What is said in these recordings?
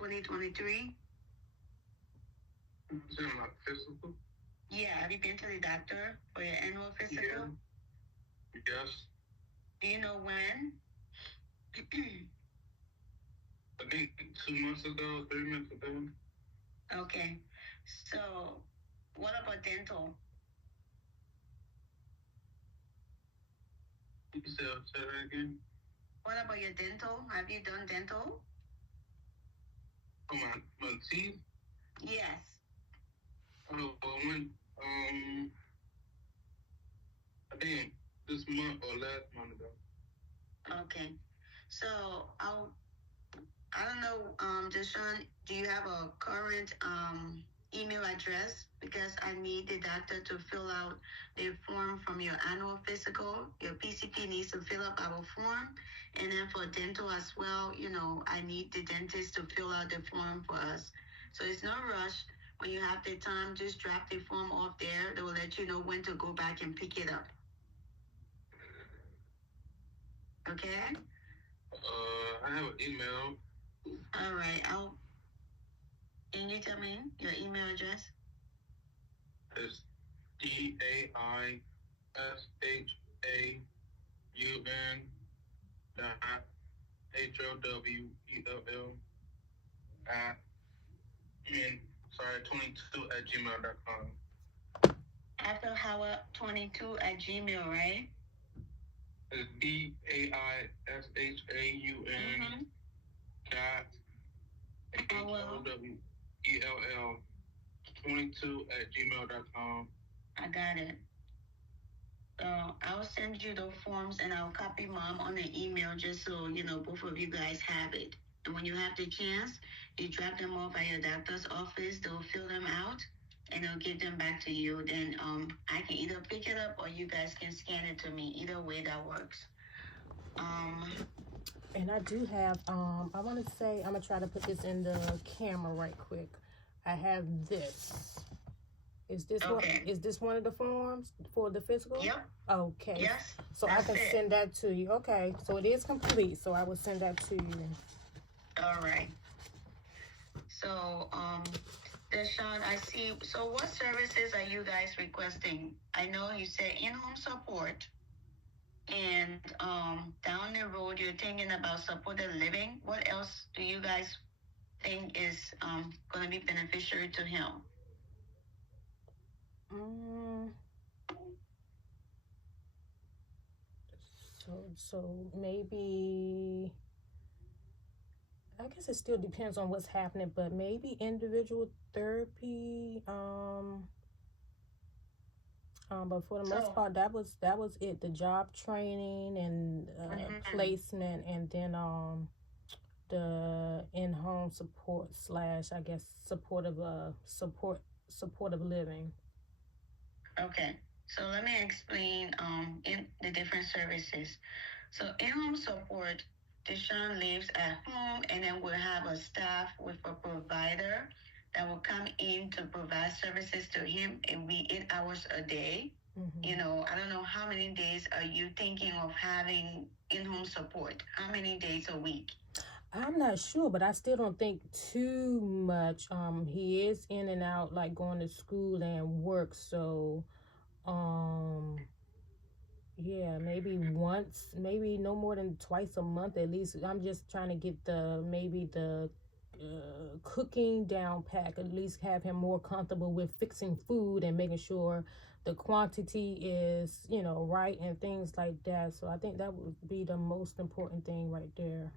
2023? Is it like physical? Yeah, have you been to the doctor for your annual physical? Yeah. Yes. Do you know when? I think 2 months ago, 3 months ago. Okay. So, what about dental? You said, say that again? What about your dental? Have you done dental? Oh, my teeth? Yes. Oh, well, I think this month or last month ago. Okay. So, I don't know, Daishaun, do you have a current email address? Because I need the doctor to fill out the form from your annual physical. Your PCP needs to fill up our form. And then for dental as well, I need the dentist to fill out the form for us. So it's no rush. When you have the time, just drop the form off there. They will let you know when to go back and pick it up. Okay? I have an email. All right. Can you tell me your email address? It's DAISHAUN at, 22 at gmail.com. After Howard 22 at Gmail, right? It's DAISHAUN dot HOWELL 22 at gmail.com. I got it. So I'll send you the forms and I'll copy mom on the email just so both of you guys have it. And when you have the chance, you drop them off at your doctor's office. They'll fill them out and they'll give them back to you. Then I can either pick it up or you guys can scan it to me. Either way, that works. And I do have, I want to say, I'm going to try to put this in the camera right quick. I have this. Is this Okay. Is this one of the forms for the physical? Yep. Okay. Yes. So I can send that to you. Okay. So it is complete. So I will send that to you. All right. So, Daishaun, I see. So what services are you guys requesting? I know you said in-home support. And down the road, you're thinking about supported living. What else do you guys think is going to be beneficial to him? So maybe, I guess it still depends on what's happening, but maybe individual therapy. But for the most part, that was it. The job training and placement, and then the in-home support / I guess supportive living. Okay, so let me explain in the different services. So in-home support, Daishaun lives at home, and then we'll have a staff with a provider that will come in to provide services to him. It will be 8 hours a day. Mm-hmm. I don't know how many days are you thinking of having in-home support? How many days a week? I'm not sure, but I still don't think too much. He is in and out, like going to school and work, so yeah, maybe once, maybe no more than twice a month at least. I'm just trying to get the cooking down pack, at least have him more comfortable with fixing food and making sure the quantity is, right, and things like that. So I think that would be the most important thing right there.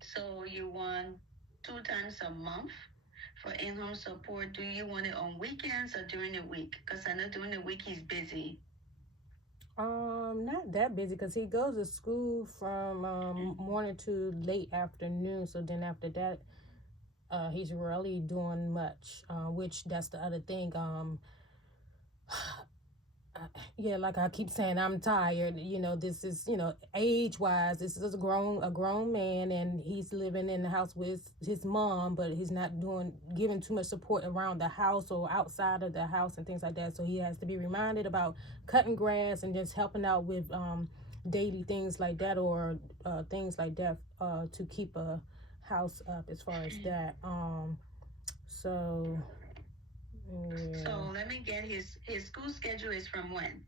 So you want 2 times a month for in-home support? Do you want it on weekends or during the week? Because I know during the week he's busy. Not that busy because he goes to school from morning to late afternoon. So then after that, he's really doing much. Which that's the other thing. Yeah, like I keep saying, I'm tired. This is, age wise, this is a grown man, and he's living in the house with his mom, but he's not giving too much support around the house or outside of the house and things like that. So he has to be reminded about cutting grass and just helping out with daily things like that, or things like that, to keep a house up as far as that. So yeah. So let me get his school schedule is from when?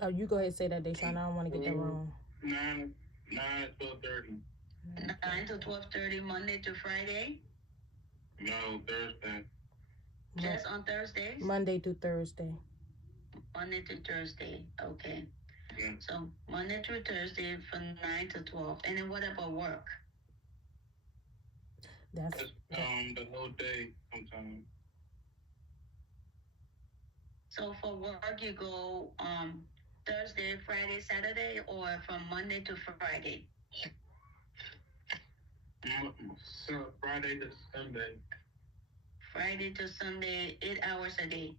Oh, you go ahead and say that, Daishaun. I don't want to get that wrong. 9 to 12:30. 9 to 12:30, Monday to Friday. No, Thursday. Just on Thursdays. Monday through Thursday. Monday to Thursday. Okay. Yeah. So Monday through Thursday from 9 to 12. And then what about work? That's The whole day sometimes. So for work you go Thursday, Friday, Saturday, or from Monday to Friday? So Friday to Sunday. Friday to Sunday, 8 hours a day.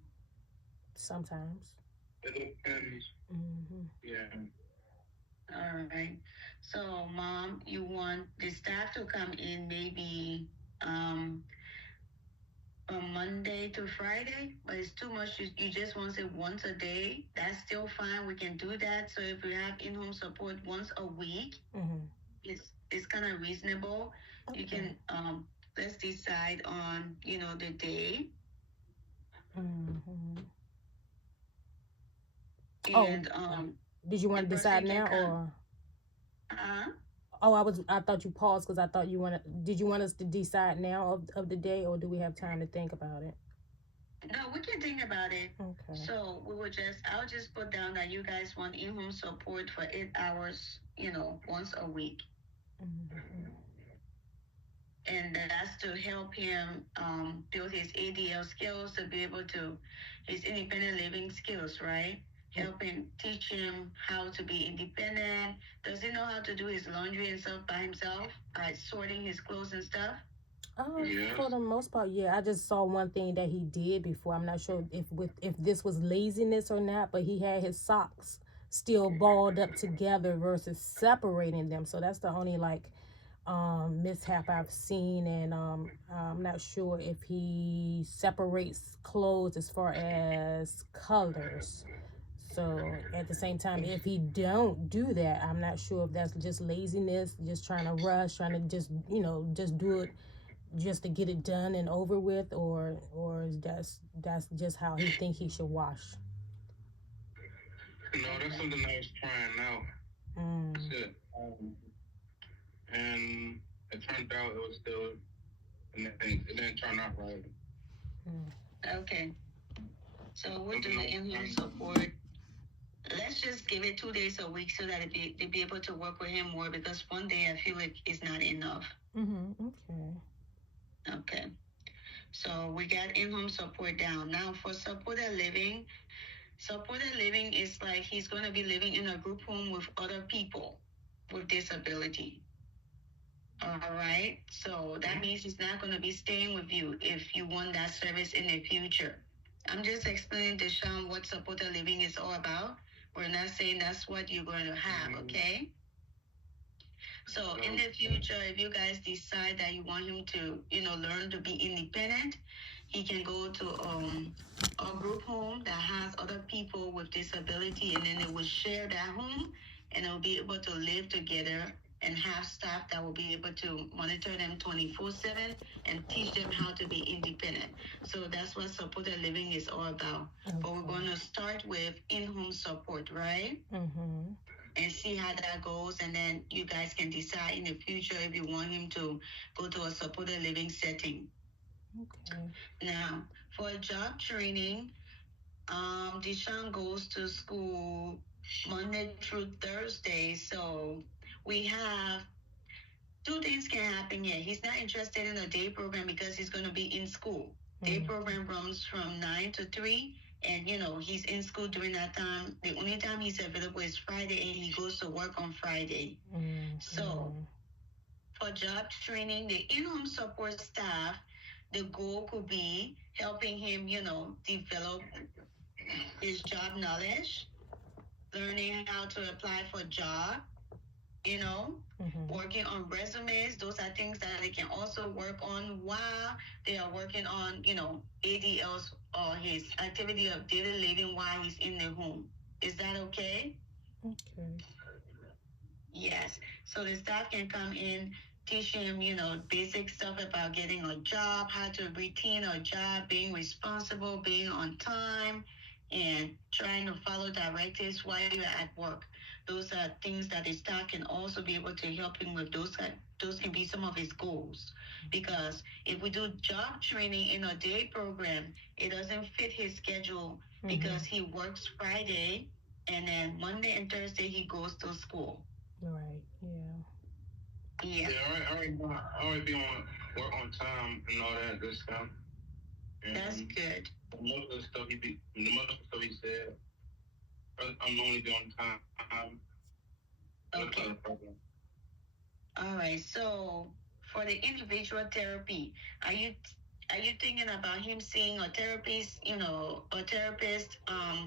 sometimes. It depends. Mm-hmm. Yeah. All right. So mom, you want the staff to come in maybe um from Monday to Friday, but it's too much. You just want it once a day. That's still fine. We can do that. So if we have in-home support once a week, Mm-hmm. it's kind of reasonable. Okay. You can let's decide on the day. Mm-hmm. And did you the want to decide person can now come. or? Uh-huh. Oh, I thought you paused because I thought you wanted. Did you want us to decide now of the day, or do we have time to think about it? No, we can think about it. Okay. So I'll just put down that you guys want in-home support for 8 hours, once a week. Mm-hmm. And that's to help him build his ADL skills, to be able to his independent living skills, right? Help him, teach him how to be independent. Does he know how to do his laundry and stuff by himself, by sorting his clothes and stuff? Yes. For the most part, yeah. I just saw one thing that he did before. I'm not sure if this was laziness or not, but he had his socks still balled up together versus separating them. So that's the only mishap I've seen, and I'm not sure if he separates clothes as far as colors. So at the same time, if he don't do that, I'm not sure if that's just laziness, just trying to rush, trying to just do it just to get it done and over with, or that's just how he think he should wash. No, that's something I was trying out. That's it. And it turned out it was still, it didn't turn out right. Okay. So we'll do the in-home support. Let's just give it 2 days a week so that they be able to work with him more, because one day I feel like is not enough. Mm-hmm. Okay. Okay. So we got in-home support down. Now for supported living is like he's going to be living in a group home with other people with disability. All right. So that means he's not going to be staying with you if you want that service in the future. I'm just explaining to Sean what supported living is all about. We're not saying that's what you're going to have, okay? So in the future, if you guys decide that you want him to, learn to be independent, he can go to a group home that has other people with disability, and then they will share that home, and they'll be able to live together and have staff that will be able to monitor them 24/7 and teach them how to be independent. So that's what supported living is all about. Okay. But we're going to start with in-home support, right? Mm-hmm. And see how that goes, and then you guys can decide in the future if you want him to go to a supported living setting. Okay. Now, for job training, Daishaun goes to school Monday through Thursday, so we have two things can happen here. He's not interested in a day program because he's going to be in school. Day program runs from 9 to 3, and he's in school during that time. The only time he's available is Friday, and he goes to work on Friday. So for job training, the in-home support staff, the goal could be helping him, develop his job knowledge, learning how to apply for job, working on resumes. Those are things that they can also work on while they are working on, ADLs or his activity of daily living while he's in the home. Is that okay? Okay. Yes. So the staff can come in teach him, basic stuff about getting a job, how to routine a job, being responsible, being on time, and trying to follow directives while you're at work. Those are things that his staff can also be able to help him with. Those can be some of his goals. Because if we do job training in a day program, it doesn't fit his schedule because he works Friday and then Monday and Thursday he goes to school. Right. Yeah. I already be on work on time and all that good stuff. And That's good. Most of the stuff he said, I'm only be on time. That's Okay. not a problem. All right. So for the individual therapy, are you are you thinking about him seeing a therapist,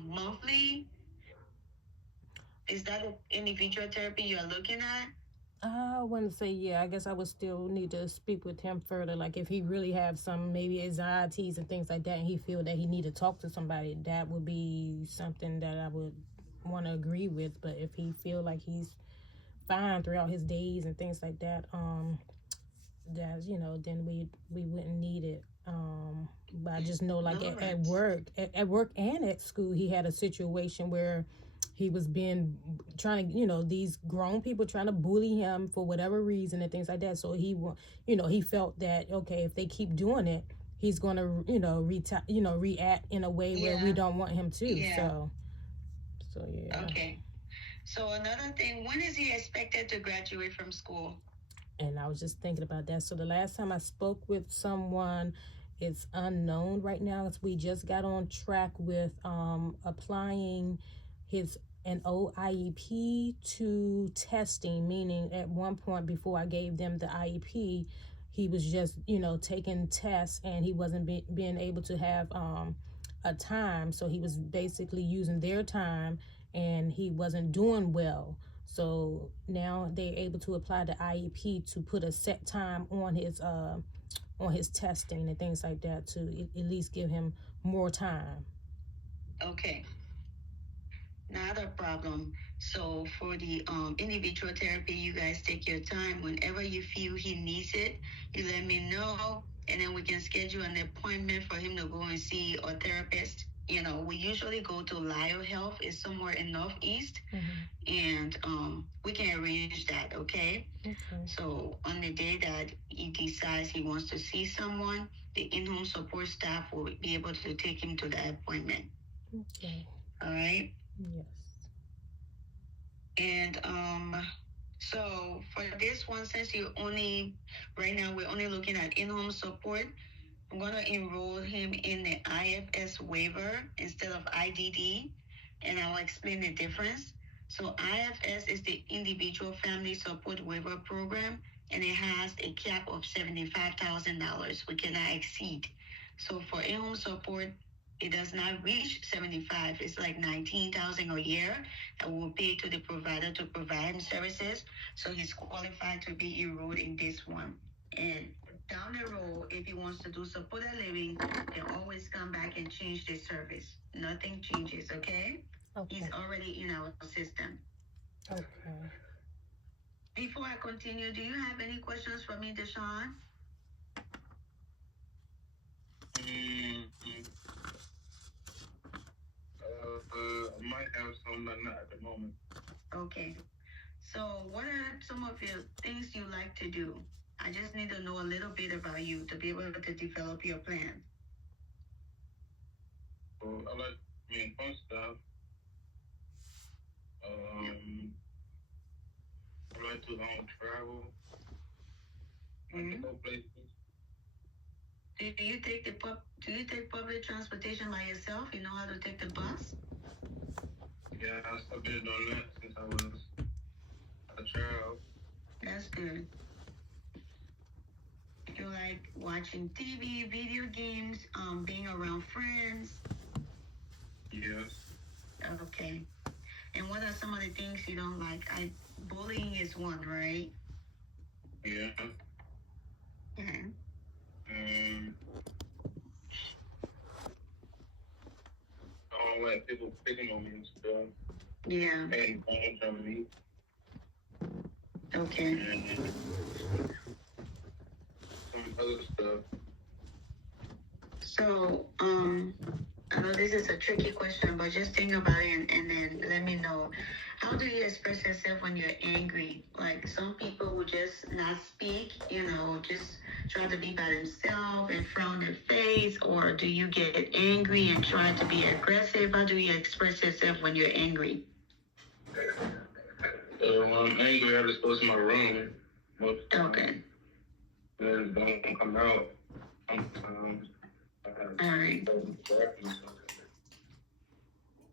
monthly? Is that an individual therapy you're looking at? I wouldn't say yeah. I guess I would still need to speak with him further. Like if he really have some maybe anxieties and things like that, and he feel that he need to talk to somebody, that would be something that I would want to agree with. But if he feel like he's fine throughout his days and things like that, that's then we wouldn't need it. But I just know like at work, at work and at school, he had a situation where he was being trying to these grown people trying to bully him for whatever reason and things like that. So he felt that okay, if they keep doing it, he's going to react in a way where we don't want him to. Yeah. So yeah. Okay. So another thing, when is he expected to graduate from school? And I was just thinking about that. So the last time I spoke with someone, it's unknown right now. Because we just got on track with applying his an old IEP to testing, meaning at one point before I gave them the IEP, he was just taking tests and he wasn't being able to have a time. So he was basically using their time and he wasn't doing well. So now they're able to apply the IEP to put a set time on his testing and things like that to at least give him more time. Okay. Not a problem. So for the individual therapy, you guys take your time. Whenever you feel he needs it, you let me know, and then we can schedule an appointment for him to go and see a therapist. We usually go to Lyle Health. It's somewhere in Northeast, and we can arrange that. Okay. So on the day that he decides he wants to see someone, the in-home support staff will be able to take him to that appointment. Okay. All right. Yes. And so for this one, since right now we're only looking at in-home support, I'm gonna enroll him in the IFS waiver instead of IDD, and I'll explain the difference. So IFS is the Individual Family Support Waiver Program, and it has a cap of $75,000. We cannot exceed. So for in-home support, it does not reach 75. It's like 19,000 a year that will pay to the provider to provide him services. So he's qualified to be enrolled in this one. And down the road, if he wants to do supported living, he can always come back and change the service. Nothing changes, okay? He's already in our system. Okay. Before I continue, do you have any questions for me, Daishaun? I might have some, but not at the moment. Okay. So, what are some of your things you like to do? I just need to know a little bit about you to be able to develop your plan. So I like fun stuff. I like to travel. I like to go places. Do you take public transportation by yourself? You know how to take the bus? Yeah, I've been doing that since I was a child. That's good. You like watching TV, video games, being around friends? Yes. Okay. And what are some of the things you don't like? Bullying is one, right? Yeah. Mm-hmm. I don't like people picking on me and stuff. Yeah. And on me. Okay. some other stuff. So, I know this is a tricky question, but just think about it and then let me know. How do you express yourself when you're angry? Like some people who just not speak, just try to be by themselves and frown their face, or do you get angry and try to be aggressive? How do you express yourself when you're angry? So when I'm angry, I just go to my room most of the time. Okay. And don't come out sometimes. All right.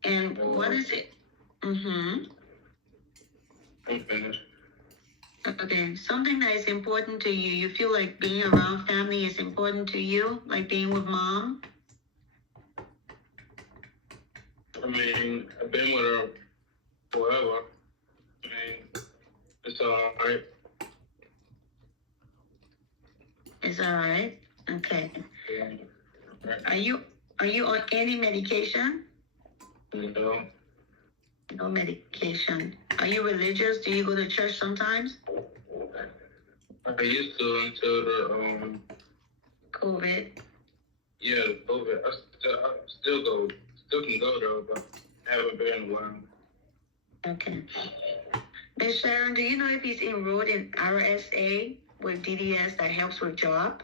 And what is it? Mm-hmm. I'm finished. Okay, something that is important to you. You feel like being around family is important to you, like being with mom? I mean, I've been with her forever. I mean, it's all right. It's all right. Okay. Yeah. Are you on any medication? No. No medication. Are you religious? Do you go to church sometimes? I used to until the COVID. Yeah, the COVID. I still can go though, but I haven't been in a while. Okay. Miss Sharon, do you know if he's enrolled in RSA with DDS that helps with job?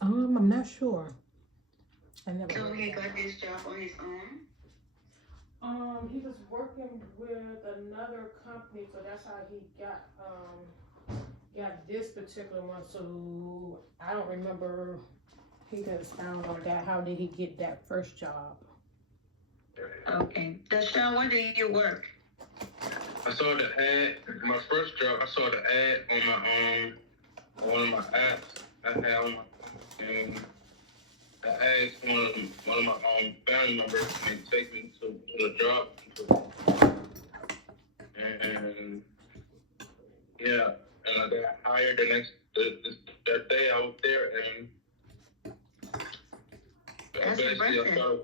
I'm not sure. I never. So he got this job on his own? He was working with another company, so that's how he got this particular one. So I don't remember. He could expound on that. How did he get that first job? Okay. Daishaun, where do you work? I saw the ad. My first job, I saw the ad on one of my apps I had on my phone, and I asked one of my family members to take me to the job, and yeah, and I got hired that day I was there, and That's basically impressive.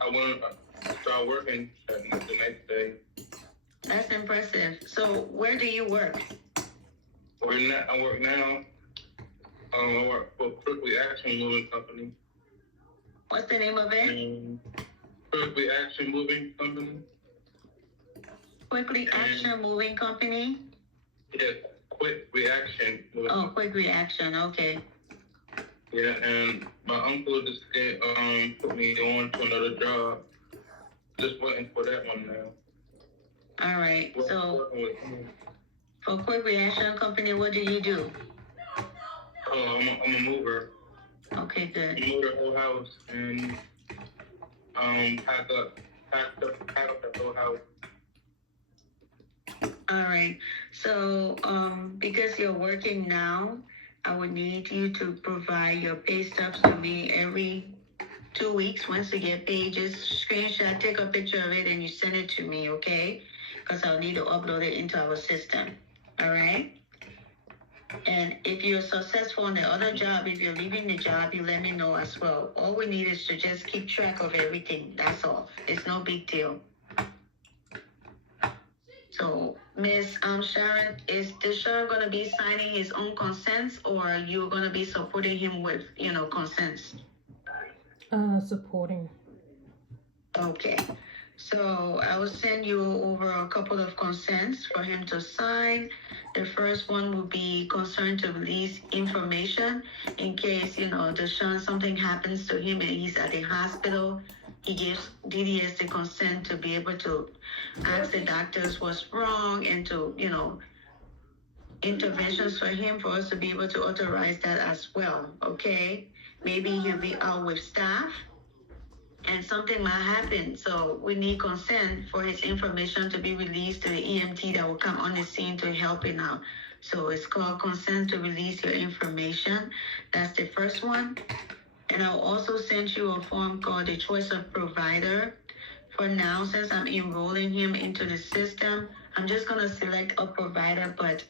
I started working the next day. That's impressive. So where do you work? I work now. I work for Quickly Action Moving Company. What's the name of it? Quickly Action Moving Company. Quickly Action Moving Company? Yeah, Quick Reaction. Oh, Quick Reaction, okay. Yeah, and my uncle just put me on to another job. Just waiting for that one now. All right, so for Quick Reaction Company, what do you do? Oh, I'm a mover. Okay, good. I move the whole house and pack up the whole house. All right. So, because you're working now, I would need you to provide your pay stubs to me every 2 weeks. Once you get paid, just screenshot, take a picture of it, and you send it to me, okay? Because I'll need to upload it into our system. All right? And if you're successful in the other job, if you're leaving the job, you let me know as well. All we need is to just keep track of everything. That's all. It's no big deal. So, Miss Sharon, is Daishaun going to be signing his own consents, or are you going to be supporting him with, consents? Supporting. Okay. So I will send you over a couple of consents for him to sign. The first one will be concerned to release information in case, Daishaun, something happens to him and he's at the hospital. He gives DDS the consent to be able to ask the doctors what's wrong and to, interventions for him for us to be able to authorize that as well. Okay. Maybe he'll be out with staff and something might happen. So we need consent for his information to be released to the EMT that will come on the scene to help him out. So it's called consent to release your information. That's the first one. And I'll also send you a form called the choice of provider. For now, since I'm enrolling him into the system, I'm just going to select a provider, but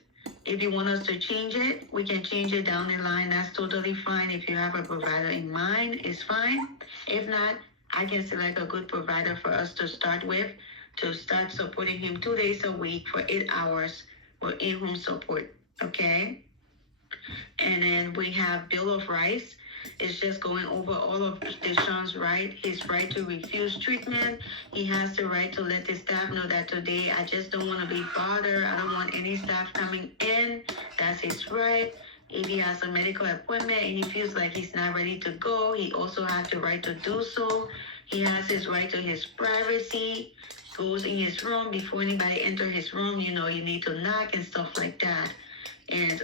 if you want us to change it, we can change it down the line. That's totally fine. If you have a provider in mind, it's fine. If not, I can select a good provider for us to start with, to start supporting him 2 days a week for 8 hours for in-home support. Okay? And then we have Bill of Rights. It's just going over all of Daishaun's right, his right to refuse treatment. He has the right to let the staff know that today I just don't want to be bothered. I don't want any staff coming in. That's his right. If he has a medical appointment and he feels like he's not ready to go, he also has the right to do so. He has his right to his privacy. Goes in his room before anybody enter his room. You need to knock and stuff like that. And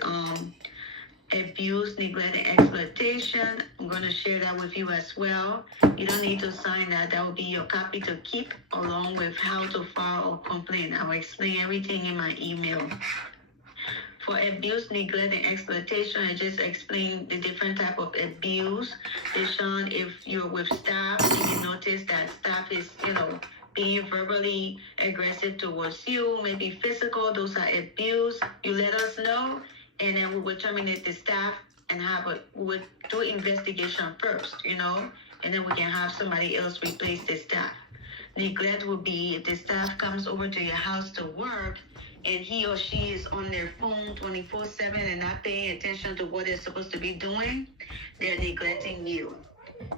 abuse, neglect, and exploitation. I'm going to share that with you as well. You don't need to sign that. That will be your copy to keep along with how to file a complaint. I will explain everything in my email. For abuse, neglect, and exploitation, I just explained the different type of abuse. Daishaun, if you're with staff and you notice that staff is, being verbally aggressive towards you, maybe physical, those are abuse, you let us know, and then we will terminate the staff and we would do investigation first, and then we can have somebody else replace the staff. Neglect would be if the staff comes over to your house to work and he or she is on their phone 24/7 and not paying attention to what they're supposed to be doing, they're neglecting you.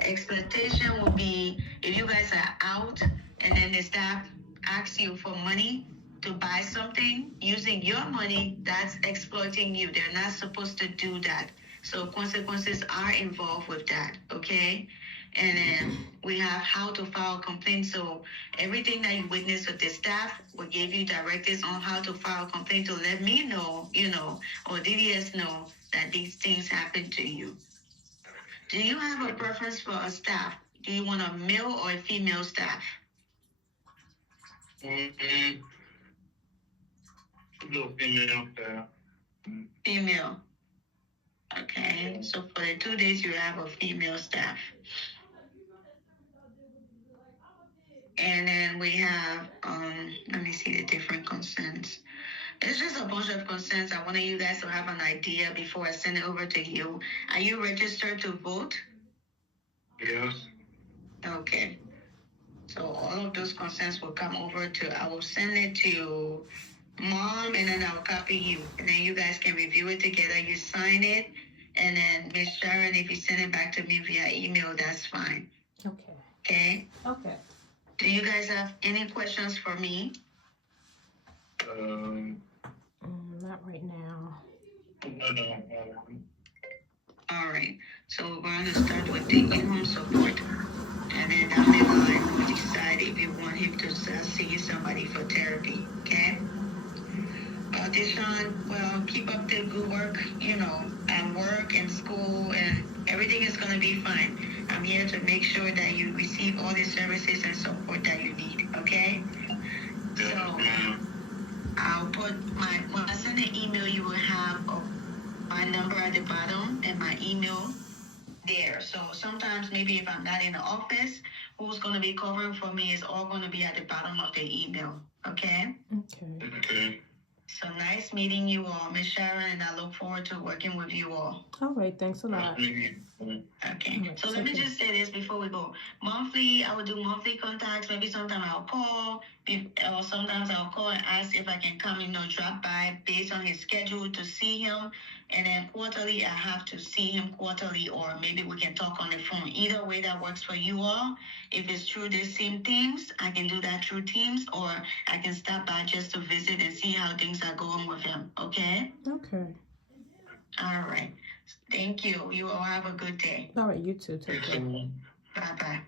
Exploitation will be if you guys are out and then the staff asks you for money to buy something using your money, that's exploiting you. They're not supposed to do that. So consequences are involved with that, okay? And then we have how to file a complaint. So everything that you witness with the staff will give you directives on how to file a complaint to let me know, or DDS know that these things happen to you. Do you have a preference for a staff? Do you want a male or a female staff? Mm-hmm. Female staff. Female. Okay, so for the 2 days you have a female staff. And then we have, let me see the different consents. It's just a bunch of consents. I wanted you guys to have an idea before I send it over to you. Are you registered to vote? Yes. Okay. So all of those consents will come over I will send it to Mom, and then I'll copy you. And then you guys can review it together. You sign it. And then Miss Sharon, if you send it back to me via email, that's fine. Okay. Okay? Okay. Do you guys have any questions for me? Not right now. I don't. All right. So we're going to start with the in-home support. And then down the line, we'll decide if you want him to see somebody for therapy. Okay? Daishaun, well, keep up the good work, at work and school, and everything is going to be fine. I'm here to make sure that you receive all the services and support that you need, okay? So I'll put when I send an email, you will have my number at the bottom and my email there. So sometimes maybe if I'm not in the office, who's going to be covering for me is all going to be at the bottom of the email, okay? Okay. So nice meeting you all, Miss Sharon, and I look forward to working with you all. All right, thanks a lot. Okay, so let me just say this before we go. Monthly, I will do monthly contacts. Maybe sometime I'll call, or sometimes I'll call and ask if I can come, drop by based on his schedule to see him. And then quarterly, I have to see him quarterly, or maybe we can talk on the phone. Either way that works for you all. If it's through the same things, I can do that through Teams, or I can stop by just to visit and see how things are going with him, okay? Okay. All right. Thank you. You all have a good day. All right, you too. Take care. Bye-bye.